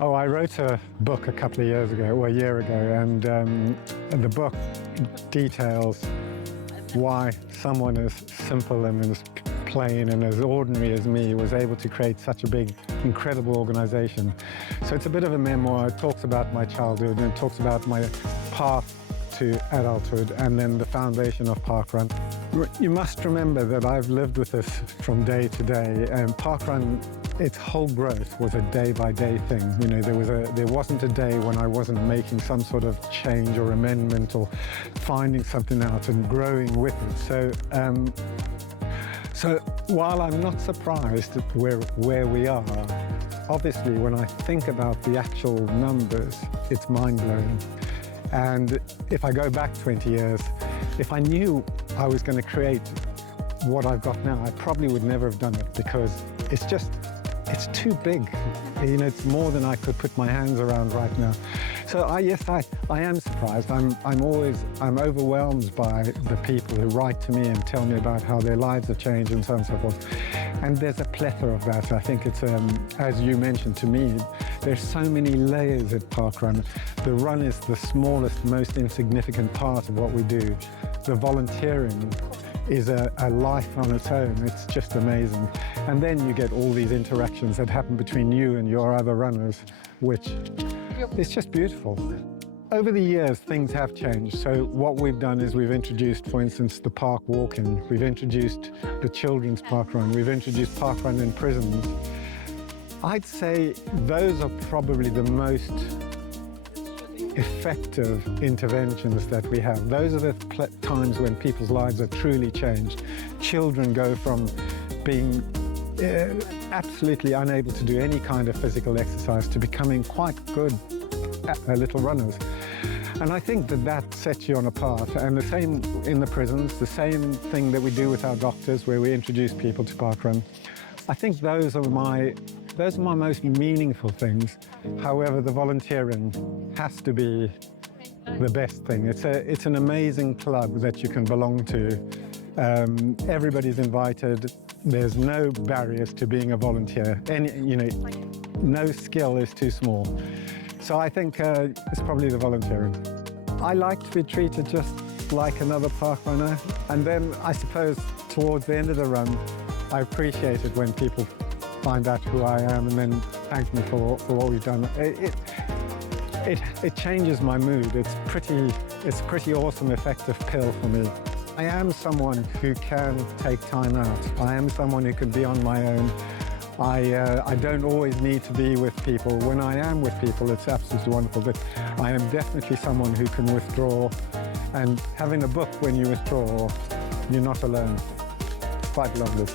Oh, I wrote a book a couple of years ago, or a year ago, and the book details why someone as simple and as plain and as ordinary as me was able to create such a big, incredible organization. So it's a bit of a memoir. It talks about my childhood and it talks about my path to adulthood and then the foundation of parkrun. You must remember that I've lived with this from day to day, and parkrun, its whole growth was a day-by-day thing. You know, there wasn't a day when I wasn't making some sort of change or amendment or finding something out and growing with it. So while I'm not surprised at where we are, obviously when I think about the actual numbers, it's mind-blowing. And if I go back 20 years, if I knew I was going to create what I've got now, I probably would never have done it, because it's too big. You know, it's more than I could put my hands around right now. So yes, I am surprised. I'm overwhelmed by the people who write to me and tell me about how their lives have changed and so on and so forth. And there's a plethora of that. I think it's, as you mentioned to me, there's so many layers at parkrun. The run is the smallest, most insignificant part of what we do. The volunteering is a life on its own. It's just amazing. And then you get all these interactions that happen between you and your other runners, which is just beautiful. Over the years, things have changed. So what we've done is we've introduced, for instance, the park walk-in. We've introduced the children's parkrun. We've introduced parkrun in prisons. I'd say those are probably the most effective interventions that we have. Those are the times when people's lives are truly changed. Children go from being absolutely unable to do any kind of physical exercise to becoming quite good little runners. And I think that sets you on a path. And the same in the prisons, the same thing that we do with our doctors, where we introduce people to parkrun. I think those are my most meaningful things. However, the volunteering has to be the best thing. It's an amazing club that you can belong to. Everybody's invited. There's no barriers to being a volunteer. No skill is too small. So I think it's probably the volunteering. I like to be treated just like another park runner. And then I suppose towards the end of the run, I appreciate it when people find out who I am and then thank me for what we've done. It changes my mood. It's a pretty awesome, effective pill for me. I am someone who can take time out. I am someone who can be on my own. I don't always need to be with people. When I am with people, it's absolutely wonderful, but I am definitely someone who can withdraw. And having a book when you withdraw, you're not alone. It's quite lovely.